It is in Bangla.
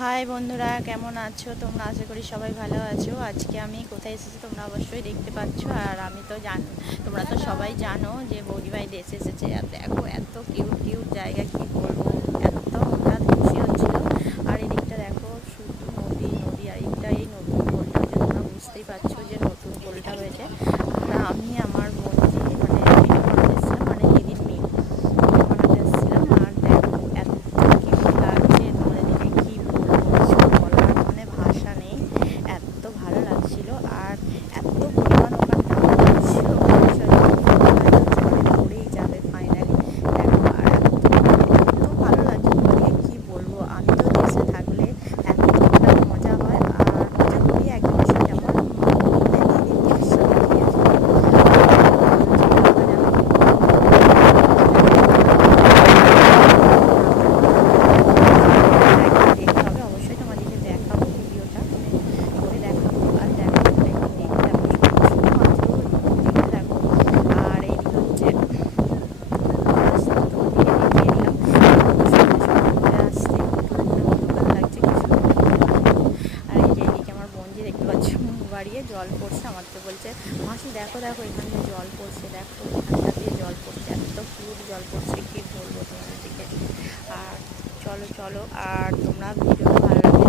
হাই বন্ধুরা, কেমন আছো তোমরা? আশা করি সবাই ভালো আছো। আজকে আমি কোথায় এসেছি তোমরা অবশ্যই দেখতে পাচ্ছ। আর আমি তো তোমরা তো সবাই জানো যে বৌদিভাই দেশে এসেছে। আর দেখো এত কিউট কিউট জায়গা, কি বলবো, এত হঠাৎ খুশি হচ্ছিল। আর এদিকটা দেখো শুধু নদী নদী, আর এই নতুন পোলটা হচ্ছে, তোমরা বুঝতেই পারছো যে নতুন পোলটা হয়েছে। আর আমি আমার বোনজি ভিডিও বানাতে এসেছিলাম, মানে দিদির মেয়ে ভিডিও বানাতে এসেছিলাম। আর দেখো এত কিউট লাগছে, তোমাদের দিকে কি বলবো, কিছু বলার মানে ভাষা নেই। এত ভালো লাগছিল। আর এত পরিমাণ ওখানটা ছিল, পড়েই যাবে ফাইনালি। দেখো আর এত ভালো লাগছে, তোমাদেরকে কি বলবো। আমি তো দেশে থাকলে এতটা মজা হয়, আর মজা করি একজনের সাথে, আমার মানে দিদির সাথে দেখতে হবে। অবশ্যই তোমাদেরকে দেখাবো ভিডিওটা, মানে করে দেখাবো। আর দেখো এখানে দেখতে দেখো শুধুমাত্র দিকে দেখো। আর এইদিকে হচ্ছে রাস্তা, তোমাদেরকে দেখিয়ে দিলাম। সন্ধে সন্ধে করে আসতে একটু মানে অন্ধকার লাগছে, কি সুন্দর লাগছে। আর এই যে এইদিকে আমার বোনজি দেখতে পাচ্ছ মুখ বাড়িয়ে জল পড়ছে, আমাকে বলছে মাসি দেখো দেখো এখান দিয়ে জল পড়ছে, দেখো এখানটা দিয়ে জল পড়ছে, এত কিউট জল পড়ছে, কি বলবো তোমাদেরকে। আর চলো চলো, আর তোমরা ভিডিওটা ভালো লাগলে